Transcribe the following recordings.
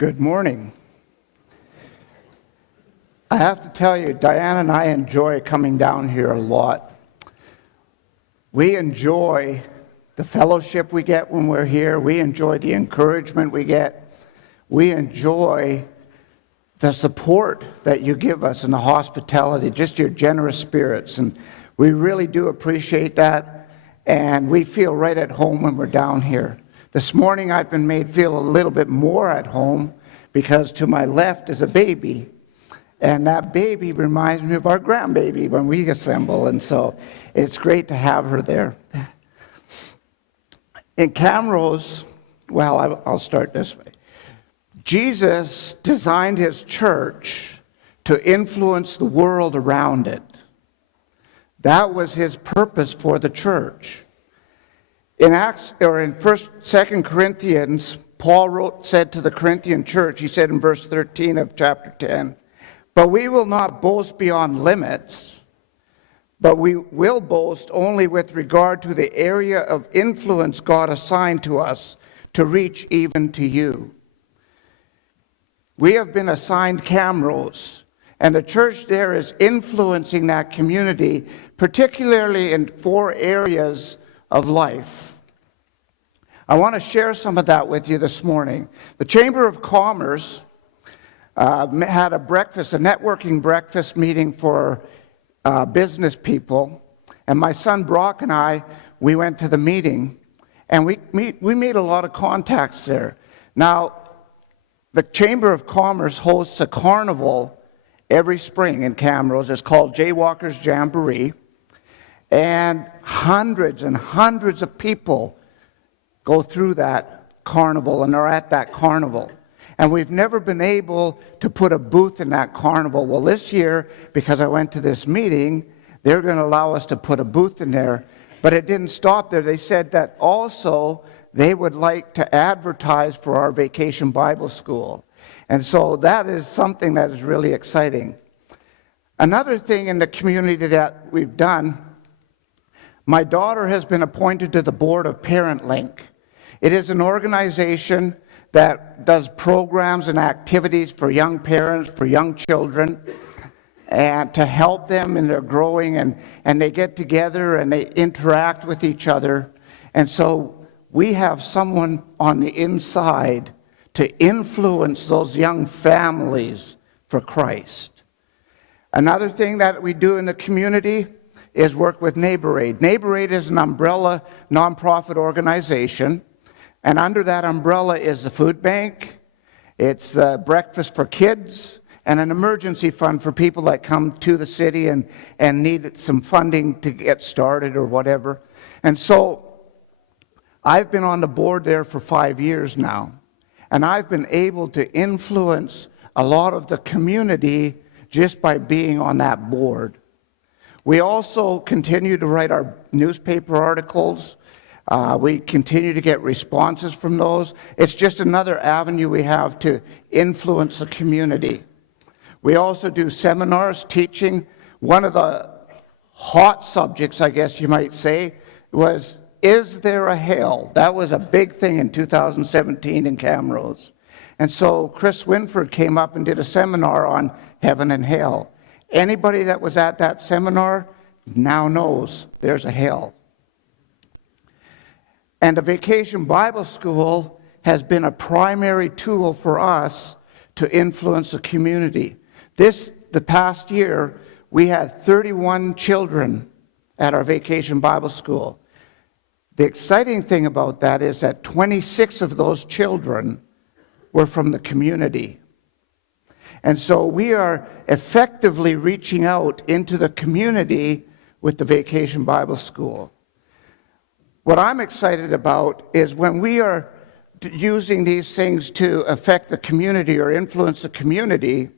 Good morning. I have to tell you, Diane and I enjoy coming down here a lot. We enjoy the fellowship we get when we're here. We enjoy the encouragement we get. We enjoy the support that you give us and the hospitality, just your generous spirits. And we really do appreciate that. And we feel right at home when we're down here. This morning I've been made feel a little bit more at home because to my left is a baby. And that baby reminds me of our grandbaby when we assemble. And so it's great to have her there. In Camrose, well, I'll start this way. Jesus designed his church to influence the world around it. That was his purpose for the church. In Acts, or in 2 Corinthians, Paul said to the Corinthian church, he said in verse 13 of chapter 10, "But we will not boast beyond limits, but we will boast only with regard to the area of influence God assigned to us to reach even to you." We have been assigned Camrose, and the church there is influencing that community, particularly in 4 areas of life. I want to share some of that with you this morning. The Chamber of Commerce had a networking breakfast meeting for business people, and my son Brock and I, we went to the meeting, and we made a lot of contacts there. Now, the Chamber of Commerce hosts a carnival every spring in Camrose. It's called Jaywalker's Jamboree, and hundreds and hundreds of people go through that carnival and are at that carnival. And we've never been able to put a booth in that carnival. Well, this year, because I went to this meeting, they're going to allow us to put a booth in there. But it didn't stop there. They said that also they would like to advertise for our Vacation Bible School. And so that is something that is really exciting. Another thing in the community that we've done, my daughter has been appointed to the board of Parent Link. It is an organization that does programs and activities for young parents, for young children, and to help them in their growing, and they get together and they interact with each other. And so we have someone on the inside to influence those young families for Christ. Another thing that we do in the community is work with Neighbor Aid. Neighbor Aid is an umbrella nonprofit organization. And under that umbrella is the food bank, it's breakfast for kids, and an emergency fund for people that come to the city and need some funding to get started or whatever. And so I've been on the board there for 5 years now, and I've been able to influence a lot of the community just by being on that board. We also continue to write our newspaper articles. We continue to get responses from those. It's just another avenue we have to influence the community. We also do seminars teaching. One of the hot subjects, I guess you might say, was, is there a hell? That was a big thing in 2017 in Camrose. And so Chris Winford came up and did a seminar on heaven and hell. Anybody that was at that seminar now knows there's a hell. And the Vacation Bible School has been a primary tool for us to influence the community. The past year, we had 31 children at our Vacation Bible School. The exciting thing about that is that 26 of those children were from the community. And so we are effectively reaching out into the community with the Vacation Bible School. What I'm excited about is when we are using these things to affect the community or influence the community,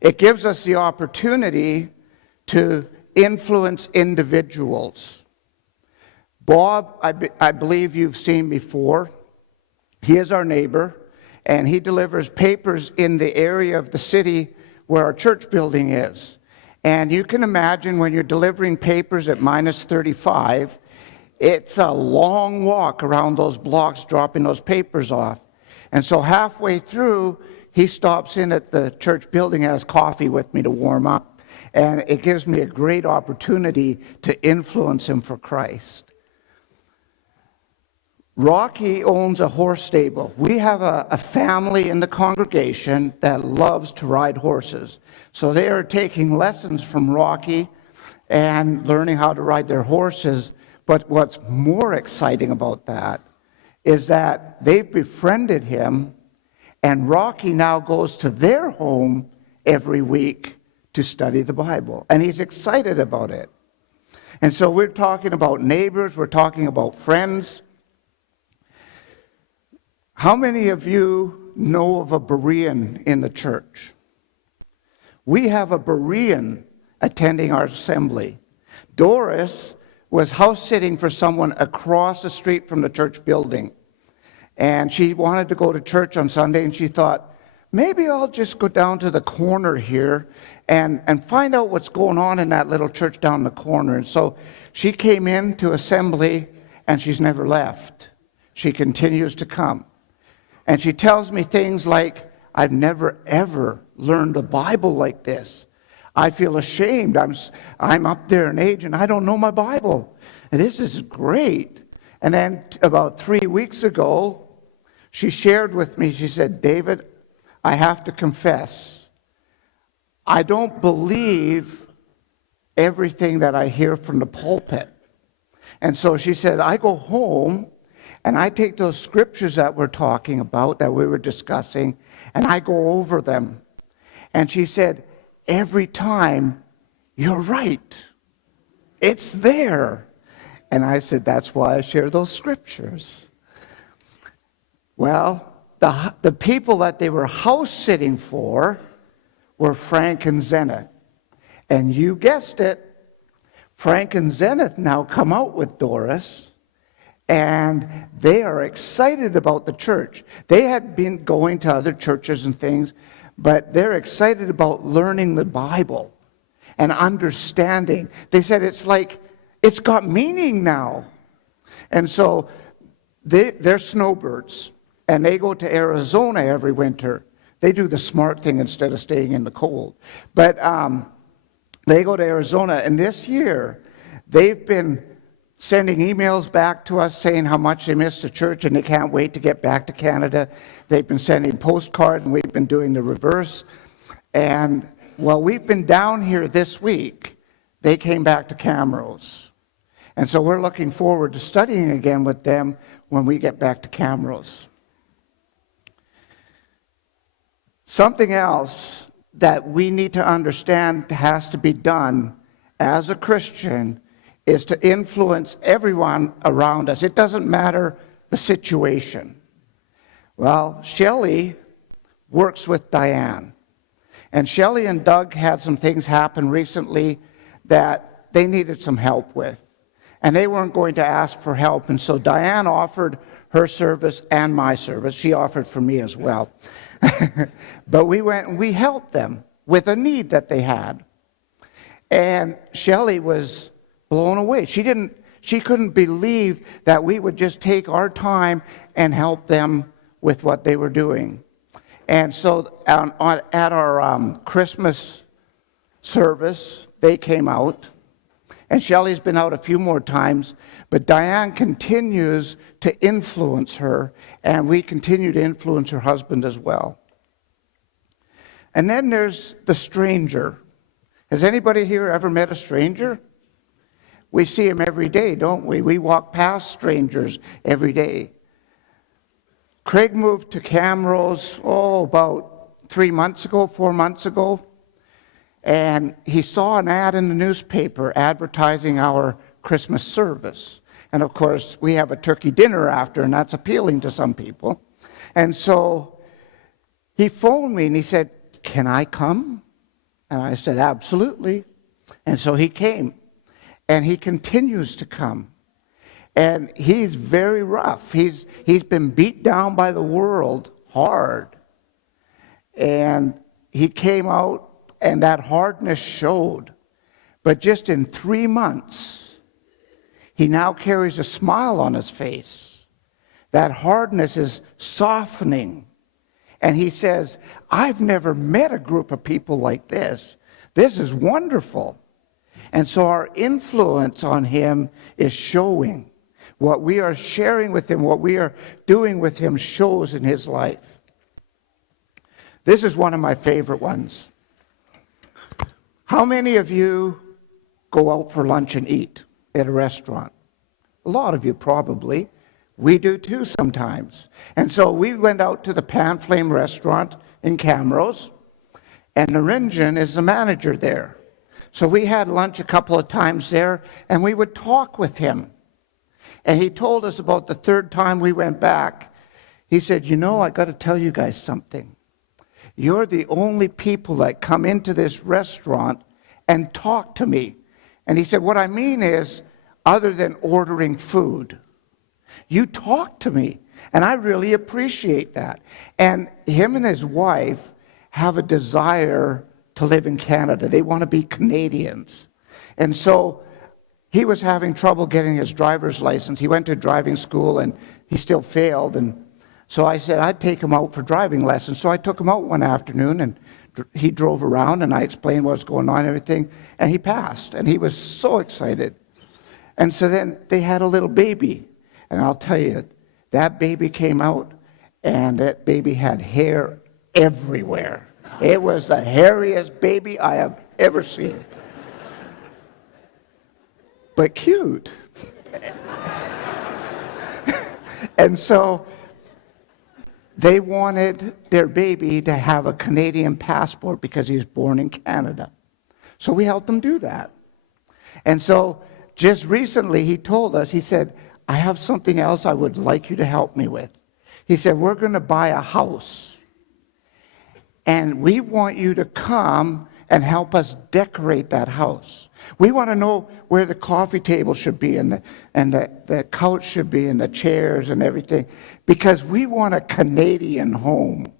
it gives us the opportunity to influence individuals. Bob, I believe you've seen before. He is our neighbor, and he delivers papers in the area of the city where our church building is. And you can imagine when you're delivering papers at minus 35, it's a long walk around those blocks dropping those papers off. And so halfway through, he stops in at the church building, has coffee with me to warm up. And it gives me a great opportunity to influence him for Christ. Rocky owns a horse stable. We have a family in the congregation that loves to ride horses. So they are taking lessons from Rocky and learning how to ride their horses. But what's more exciting about that is that they've befriended him, and Rocky now goes to their home every week to study the Bible. And he's excited about it. And so we're talking about neighbors, we're talking about friends. How many of you know of a Berean in the church? We have a Berean attending our assembly. Doris was house sitting for someone across the street from the church building. And she wanted to go to church on Sunday, and she thought, maybe I'll just go down to the corner here and find out what's going on in that little church down the corner. And so she came into assembly, and she's never left. She continues to come. And she tells me things like, I've never, ever learned a Bible like this. I feel ashamed. I'm up there in age, and I don't know my Bible. And this is great. And then about 3 weeks ago, she shared with me, she said, David, I have to confess, I don't believe everything that I hear from the pulpit. And so she said, I go home, and I take those scriptures that we're talking about, that we were discussing, and I go over them. And she said, every time, you're right. It's there. And I said, that's why I share those scriptures. Well, the people that they were house sitting for were Frank and Zenith. And you guessed it, Frank and Zenith now come out with Doris, and they are excited about the church. They had been going to other churches and things, but they're excited about learning the Bible and understanding. They said it's like, it's got meaning now. And so they're snowbirds, and they go to Arizona every winter. They do the smart thing instead of staying in the cold. But they go to Arizona, and this year they've been sending emails back to us saying how much they miss the church and they can't wait to get back to Canada. They've been sending postcards, and we've been doing the reverse. And while we've been down here this week, they came back to Camrose. And so we're looking forward to studying again with them when we get back to Camrose. Something else that we need to understand has to be done as a Christian is to influence everyone around us. It doesn't matter the situation. Well, Shelley works with Diane. And Shelley and Doug had some things happen recently that they needed some help with. And they weren't going to ask for help. And so Diane offered her service and my service. She offered for me as well. But we went and we helped them with a need that they had. And Shelley was blown away. She couldn't believe that we would just take our time and help them with what they were doing. And so at our Christmas service, they came out. And Shelley's been out a few more times, but Diane continues to influence her, and we continue to influence her husband as well. And then there's the stranger. Has anybody here ever met a stranger? We see him every day, don't we? We walk past strangers every day. Craig moved to Camrose, about 4 months ago. And he saw an ad in the newspaper advertising our Christmas service. And of course, we have a turkey dinner after, and that's appealing to some people. And so he phoned me and he said, can I come? And I said, absolutely. And so he came. And he continues to come. And he's very rough. He's been beat down by the world hard. And he came out, and that hardness showed. But just in 3 months, he now carries a smile on his face. That hardness is softening. And he says, I've never met a group of people like this. This is wonderful. And so our influence on him is showing. What we are sharing with him, what we are doing with him shows in his life. This is one of my favorite ones. How many of you go out for lunch and eat at a restaurant? A lot of you probably. We do too sometimes. And so we went out to the Pan Flame restaurant in Camrose, and Narinjan is the manager there. So we had lunch a couple of times there, and we would talk with him. And he told us about the third time we went back. He said, you know, I got to tell you guys something. You're the only people that come into this restaurant and talk to me. And he said, what I mean is, other than ordering food, you talk to me. And I really appreciate that. And him and his wife have a desire to live in Canada. They want to be Canadians. And so he was having trouble getting his driver's license. He went to driving school and he still failed. And so I said I'd take him out for driving lessons. So I took him out one afternoon and he drove around and I explained what was going on and everything. And he passed and he was so excited. And so then they had a little baby. And I'll tell you, that baby came out and that baby had hair everywhere. It was the hairiest baby I have ever seen. But cute. And so they wanted their baby to have a Canadian passport because he was born in Canada. So we helped them do that. And so just recently he told us, he said, I have something else I would like you to help me with. He said, we're going to buy a house. And we want you to come and help us decorate that house. We want to know where the coffee table should be and the couch should be and the chairs and everything, because we want a Canadian home.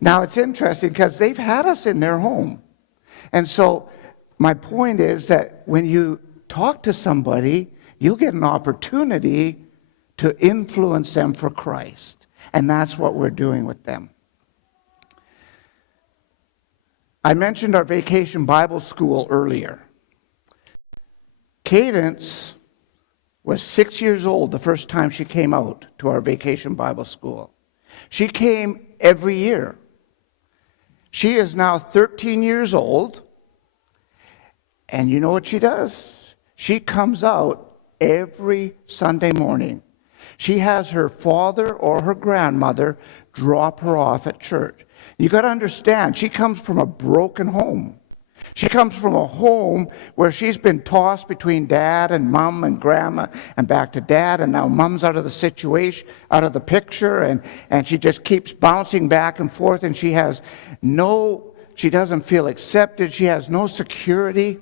Now, it's interesting because they've had us in their home. And so my point is that when you talk to somebody, you'll get an opportunity to influence them for Christ. And that's what we're doing with them. I mentioned our vacation Bible school earlier. Cadence was 6 years old the first time she came out to our vacation Bible school. She came every year. She is now 13 years old. And you know what she does? She comes out every Sunday morning. She has her father or her grandmother drop her off at church. You got to understand, she comes from a broken home. She comes from a home where she's been tossed between dad and mom and grandma and back to dad, and now mom's out of the situation, out of the picture, and she just keeps bouncing back and forth, and she doesn't feel accepted. She has no security.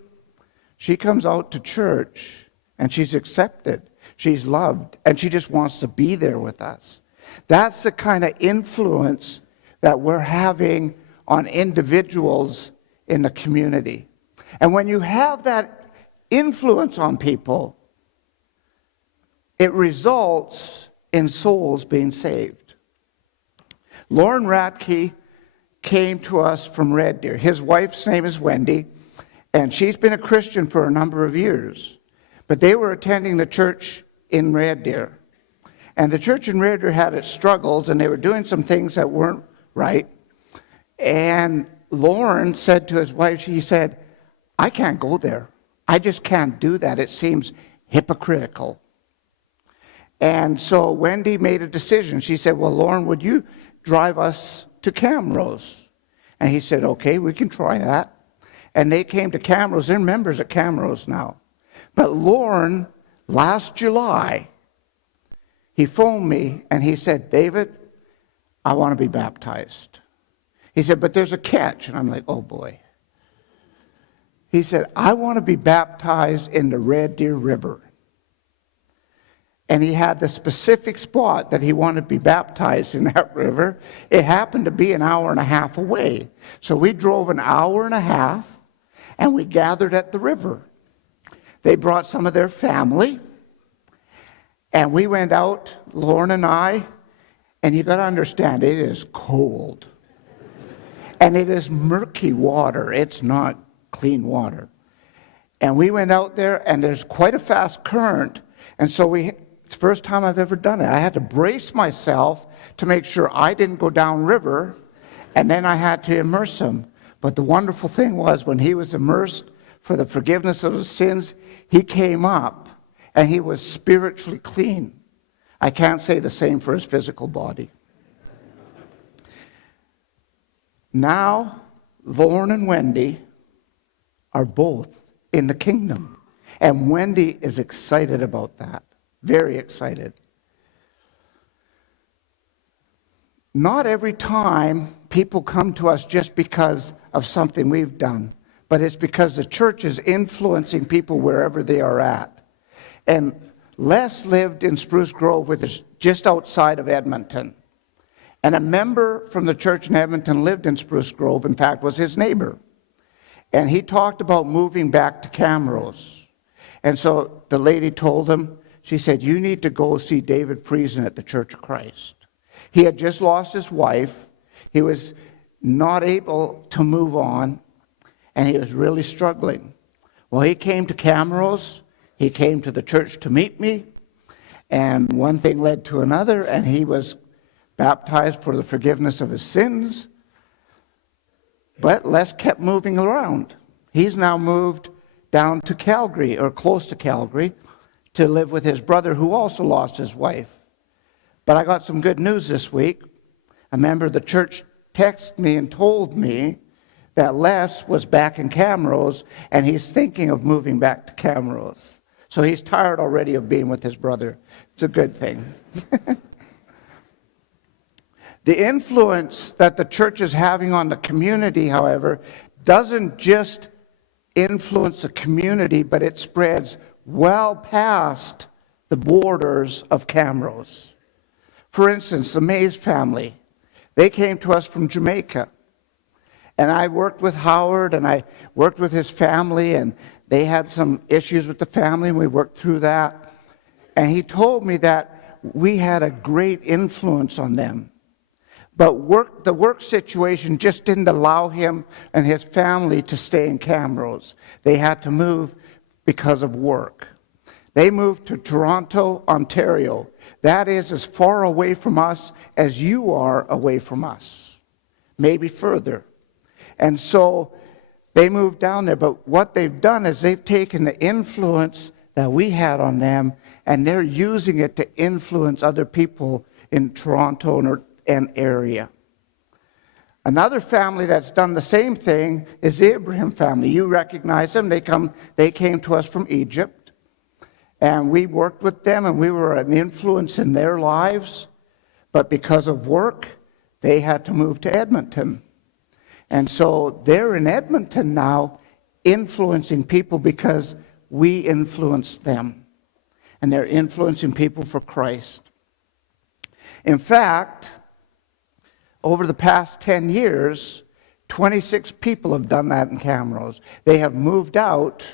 She comes out to church and she's accepted. She's loved, and she just wants to be there with us. That's the kind of influence that we're having on individuals in the community. And when you have that influence on people, it results in souls being saved. Lauren Ratke came to us from Red Deer. His wife's name is Wendy, and she's been a Christian for a number of years. But they were attending the church in Red Deer. And the church in Red Deer had its struggles, and they were doing some things that weren't right. And Lauren said to his wife, he said, I can't go there. I just can't do that. It seems hypocritical. And so Wendy made a decision. She said, well, Lauren, would you drive us to Camrose? And he said, okay, we can try that. And they came to Camrose. They're members at Camrose now. But Lauren, last July, he phoned me and he said, David, I want to be baptized. He said, but there's a catch. And I'm like, oh boy. He said, I want to be baptized in the Red Deer River. And he had the specific spot that he wanted to be baptized in that river. It happened to be an hour and a half away. So we drove an hour and a half and we gathered at the river. They brought some of their family. And we went out, Lauren and I, And you got to understand, it is cold. And it is murky water. It's not clean water. And we went out there, and there's quite a fast current. And so it's the first time I've ever done it. I had to brace myself to make sure I didn't go downriver, and then I had to immerse him. But the wonderful thing was, when he was immersed for the forgiveness of his sins, he came up, and he was spiritually clean. I can't say the same for his physical body. Now, Lauren and Wendy are both in the kingdom. And Wendy is excited about that. Very excited. Not every time people come to us just because of something we've done, but it's because the church is influencing people wherever they are at. And Les lived in Spruce Grove, which is just outside of Edmonton. And a member from the church in Edmonton lived in Spruce Grove, in fact, was his neighbor. And he talked about moving back to Camrose. And so the lady told him, she said, you need to go see David Friesen at the Church of Christ. He had just lost his wife. He was not able to move on, and he was really struggling. Well, he came to Camrose. He came to the church to meet me, and one thing led to another, and he was baptized for the forgiveness of his sins. But Les kept moving around. He's now moved down to Calgary, or close to Calgary, to live with his brother, who also lost his wife. But I got some good news this week. A member of the church texted me and told me that Les was back in Camrose, and he's thinking of moving back to Camrose. So he's tired already of being with his brother. It's a good thing. The influence that the church is having on the community, however, doesn't just influence the community, but it spreads well past the borders of Camrose. For instance, the Mays family, they came to us from Jamaica. And I worked with Howard, and I worked with his family, and they had some issues with the family, and we worked through that. And he told me that we had a great influence on them. But the work situation just didn't allow him and his family to stay in Camrose. They had to move because of work. They moved to Toronto, Ontario. That is as far away from us as you are away from us, maybe further. And so they moved down there. But what they've done is they've taken the influence that we had on them, and they're using it to influence other people in Toronto and area. Another family that's done the same thing is the Abraham family. You recognize them. They came to us from Egypt, and we worked with them, and we were an influence in their lives. But because of work, they had to move to Edmonton. And so they're in Edmonton now, influencing people because we influenced them. And they're influencing people for Christ. In fact, over the past 10 years, 26 people have done that in Camrose. They have moved out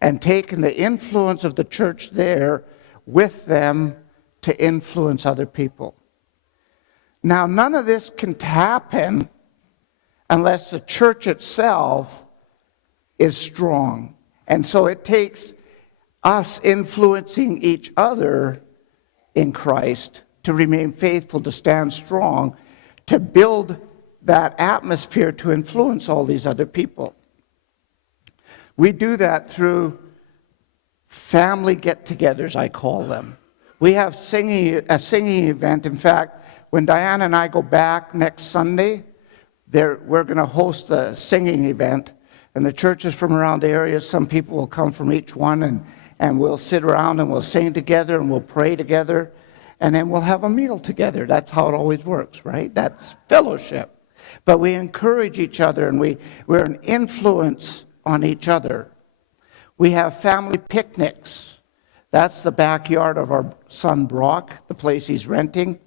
and taken the influence of the church there with them to influence other people. Now, none of this can happen unless the church itself is strong. And so it takes us influencing each other in Christ to remain faithful, to stand strong, to build that atmosphere to influence all these other people. We do that through family get-togethers, I call them. We have a singing event. In fact, when Diana and I go back next Sunday, we're going to host a singing event. And the churches from around the area, some people will come from each one, and we'll sit around and we'll sing together and we'll pray together. And then we'll have a meal together. That's how it always works, right? That's fellowship. But we encourage each other, and we're an influence on each other. We have family picnics. That's the backyard of our son Brock, the place he's renting.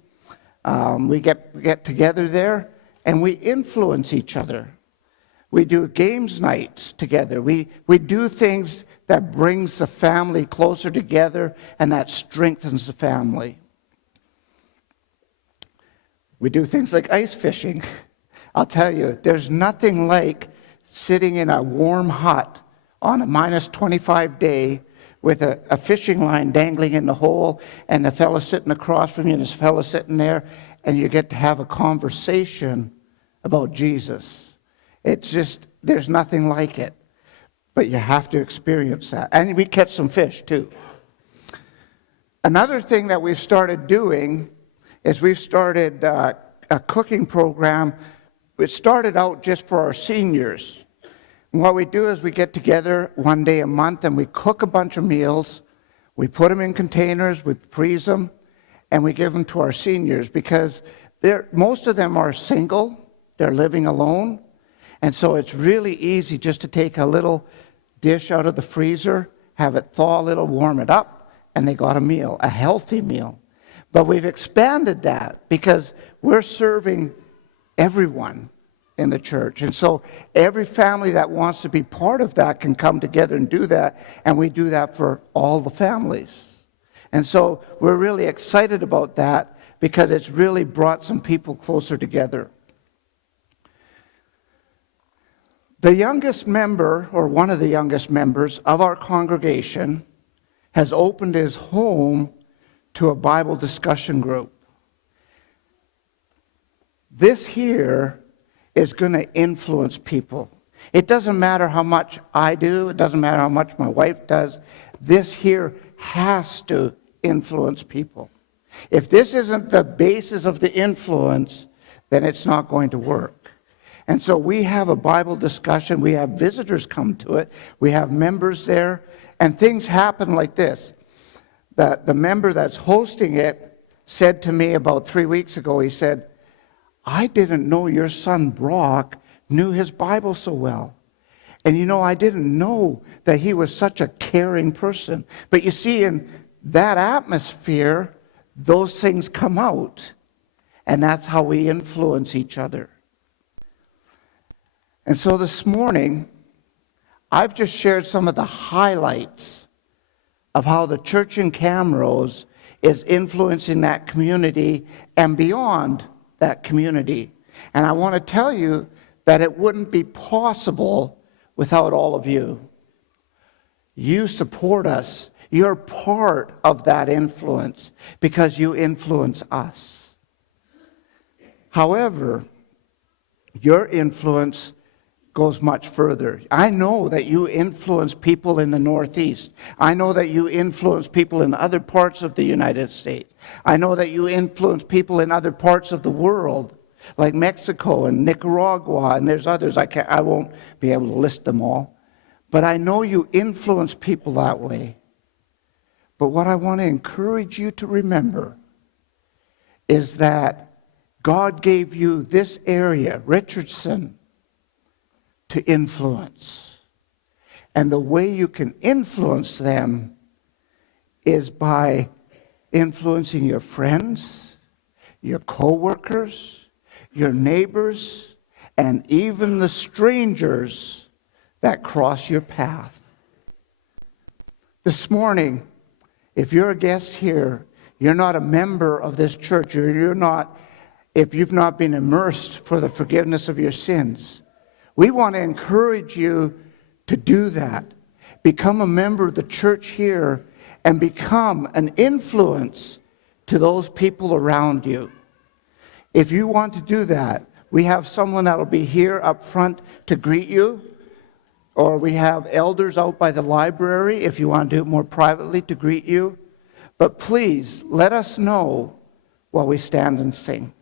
We get together there, and we influence each other. We do games nights together. We do things that brings the family closer together, and that strengthens the family. We do things like ice fishing. I'll tell you, there's nothing like sitting in a warm hut on a minus 25 day with a fishing line dangling in the hole and the fellow sitting across from you and this fellow sitting there, and you get to have a conversation about Jesus. It's just, there's nothing like it. But you have to experience that. And we catch some fish too. Another thing that we've started doing is we've started a cooking program. It started out just for our seniors. And what we do is we get together one day a month and we cook a bunch of meals. We put them in containers, we freeze them, and we give them to our seniors because most of them are single, they're living alone, and so it's really easy just to take a little dish out of the freezer, have it thaw a little, warm it up, and they got a meal, a healthy meal. But we've expanded that because we're serving everyone in the church. And so every family that wants to be part of that can come together and do that, and we do that for all the families. And so we're really excited about that because it's really brought some people closer together. The youngest member, or one of the youngest members of our congregation, has opened his home to a Bible discussion group. This here is going to influence people. It doesn't matter how much I do, it doesn't matter how much my wife does. This here has to influence people. If this isn't the basis of the influence, then it's not going to work. And so we have a Bible discussion, we have visitors come to it, we have members there, and things happen like this. The member that's hosting it said to me about 3 weeks ago, he said, I didn't know your son Brock knew his Bible so well. And you know, I didn't know that he was such a caring person. But you see, in that atmosphere, those things come out. And that's how we influence each other. And so this morning, I've just shared some of the highlights of how the church in Camrose is influencing that community and beyond that community. And I want to tell you that it wouldn't be possible without all of you. You support us. You're part of that influence because you influence us. However, your influence goes much further. I know that you influence people in the Northeast. I know that you influence people in other parts of the United States. I know that you influence people in other parts of the world, like Mexico and Nicaragua, and there's others. I won't be able to list them all. But I know you influence people that way. But what I want to encourage you to remember is that God gave you this area, Richardson, to influence. And the way you can influence them is by influencing your friends, your co-workers, your neighbors, and even the strangers that cross your path. This morning, if you're a guest here, you're not a member of this church, if you've not been immersed for the forgiveness of your sins, we want to encourage you to do that. Become a member of the church here and become an influence to those people around you. If you want to do that, we have someone that will be here up front to greet you, or we have elders out by the library if you want to do it more privately to greet you. But please, let us know while we stand and sing.